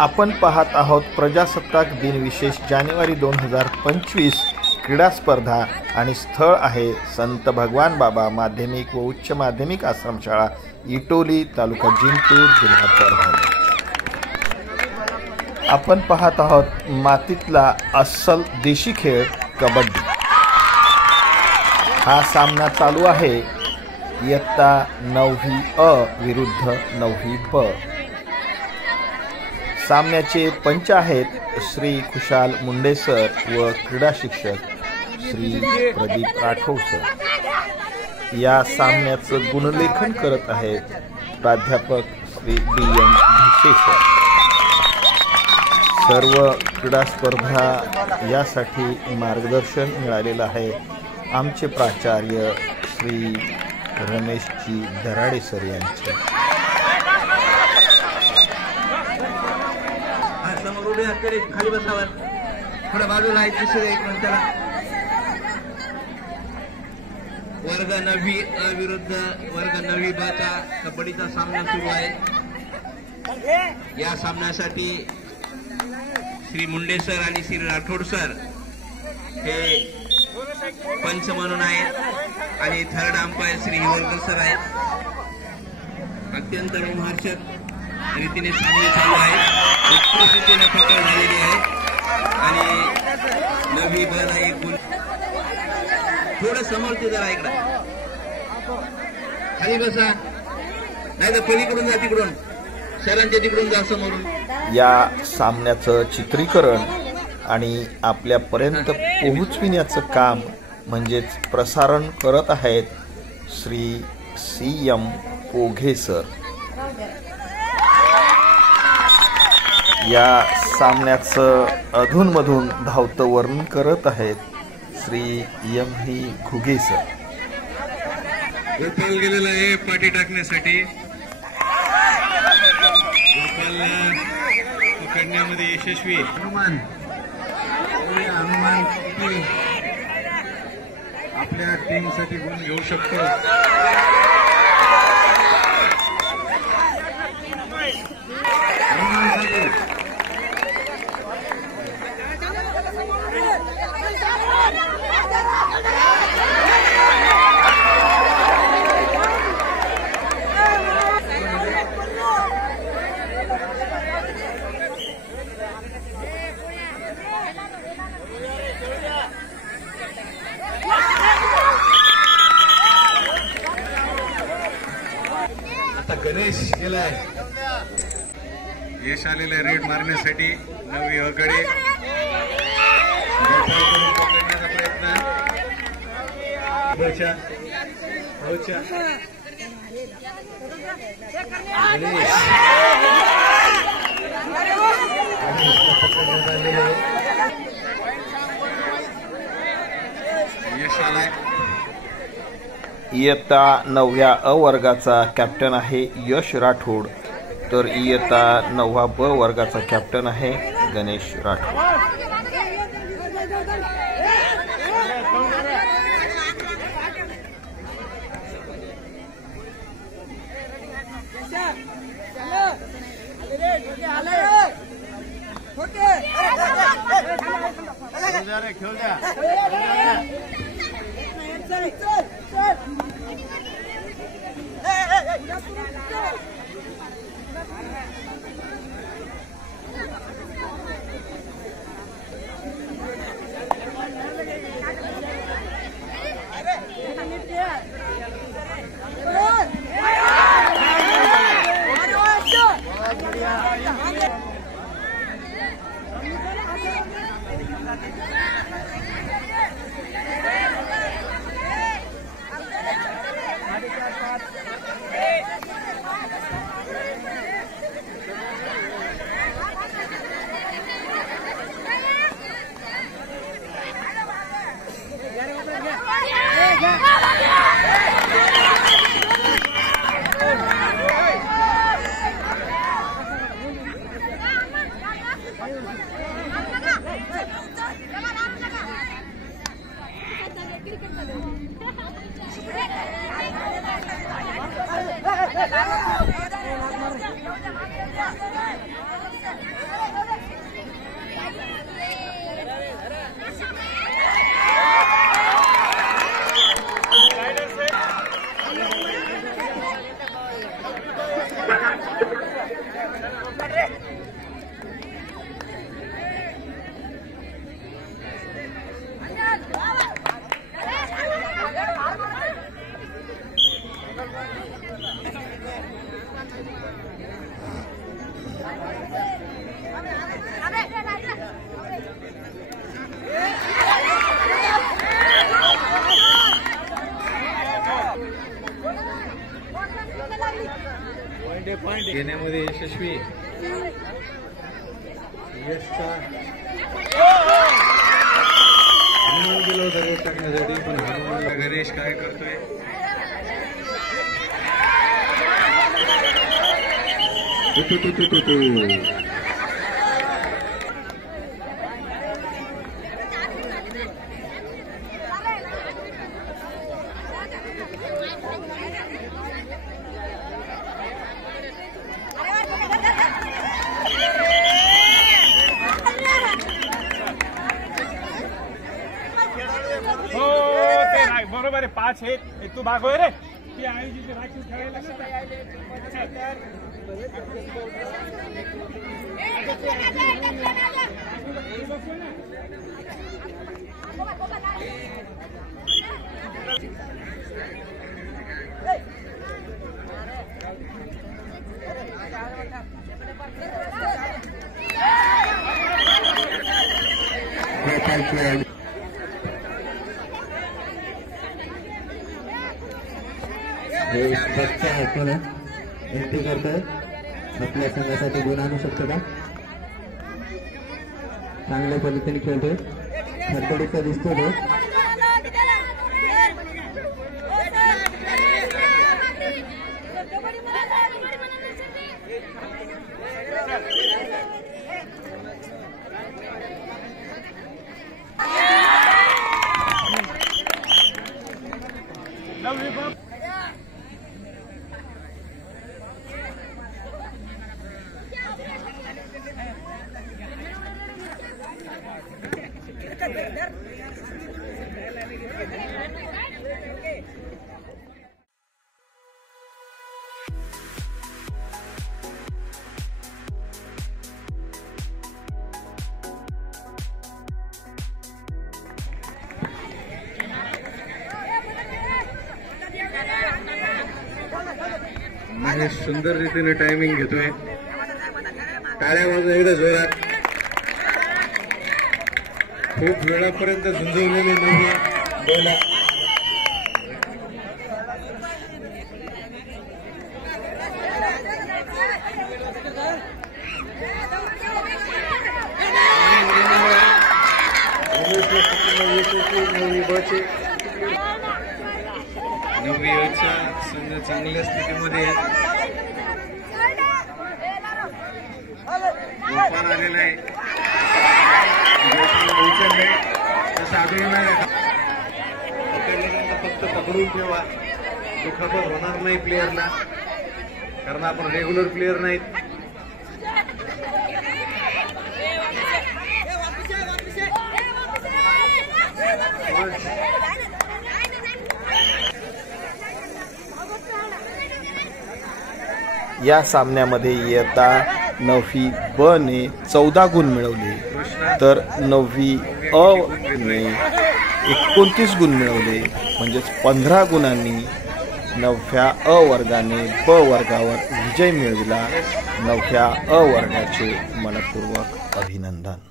आपण पाहत आहोत प्रजासत्ताक दिन विशेष जानेवारी 2025 क्रीडा स्पर्धा आणि स्थळ आहे संत भगवान बाबा माध्यमिक व उच्च माध्यमिक आश्रमशाळा इटोली तालुका जिंतूर जिल्हा परभणी। आपण पाहत आहोत मातीतला अस्सल देशी खेळ कबड्डी। हा सामना चालू आहे इयत्ता 9वी अ विरुद्ध 9वी ब। सामन्याचे पंच आहेत श्री खुशाल मुंडे सर व क्रीडा शिक्षक श्री प्रदीप राठोड सर। या सामन्याचं गुणलेखन करत आहेत प्राध्यापक श्री DM भिसे सर। सर्व क्रीडा स्पर्धा यासाठी मार्गदर्शन मिळालेलं आहे आमचे प्राचार्य श्री रमेशजी दराडे सर यांचे। खाली बसावर थोड्या बाजूला आहे दुसरे एक त्याला वर्ग 9वी अ विरुद्ध वर्ग 9वी ब चा कबड्डीचा सामना सुरू आहे। या सामन्यासाठी श्री मुंडे सर आणि श्री राठोड सर हे पंच म्हणून आहेत आणि third umpire Shri Hiwarkar sir आहेत। अत्यंत रोमहर्षक रीतीने सामने चालू आहे। उत्कृष्टतेने पकड झालेली आहे आणि 9वी ब ला एक गुण थोडं समोर ते जरा इकडे खाली बसा नाही तर पलीकडून जा तिकडून सरांच्या तिकडून जा समोरून। या सामन्याचं चित्रीकरण आणि आपल्यापर्यंत पोहोचविण्याचं काम म्हणजेच प्रसारण करत आहेत श्री CM पोघे सर। या सामन्याचं अधूनमधून धावतं वर्णन करत आहेत श्री M.V. घुगे सर। गोपाल गेलेला आहे पाठी टाकण्यासाठी। गोपालला पकडण्यामध्ये यशस्वी हनुमान आपल्या टीमसाठी गुण घेऊ शकतो। गणेश गेलाय यश आलेला रेड मारण्यासाठी 9वी अ कडे पकडण्याचा प्रयत्न यश आलाय। इयत्ता 9व्या अ वर्गाचा कॅप्टन आहे यश राठोड तर इयत्ता 9वा ब वर्गाचा कॅप्टन आहे गणेश राठोड। घेण्यामध्ये यशस्वी यशचा हनुमान गेलो होता टाकण्यासाठी, पण हनुमानला गणेश काय करतोय? बरोबर आहे. 5 हे तू भाग होय रे. ती आयोजित राखीव खेळायला हे बच्चा ऐकून एंट्री करतोय. आपल्या संघासाठी गुण आणू शकतो का? चांगल्या पद्धतीने खेळतोय. खडखडीचा दिसतो तो. महेश सुंदर रीतीने टायमिंग घेतोय. टाळ्या वाजवा एकदा जोरात. खूप वेळापर्यंत झुंजवलेले नाही बोला. नववी अचा संघ चांगल्या स्थितीमध्ये गोपाल आलेला आहे. तसं आढळून नाही. फक्त पकडून ठेवा. दुखापत होणार नाही प्लेअरला, कारण आपण रेग्युलर प्लेअर नाहीत. या सामन्यामध्ये इयत्ता 9वी ब ने 14 गुण मिळवले, तर 9वी अ ने 29 गुण मिळवले. म्हणजेच 15 गुणांनी 9व्या अ वर्गाने ब वर्गावर विजय मिळविला. 9व्या अ वर्गाचे मनपूर्वक अभिनंदन.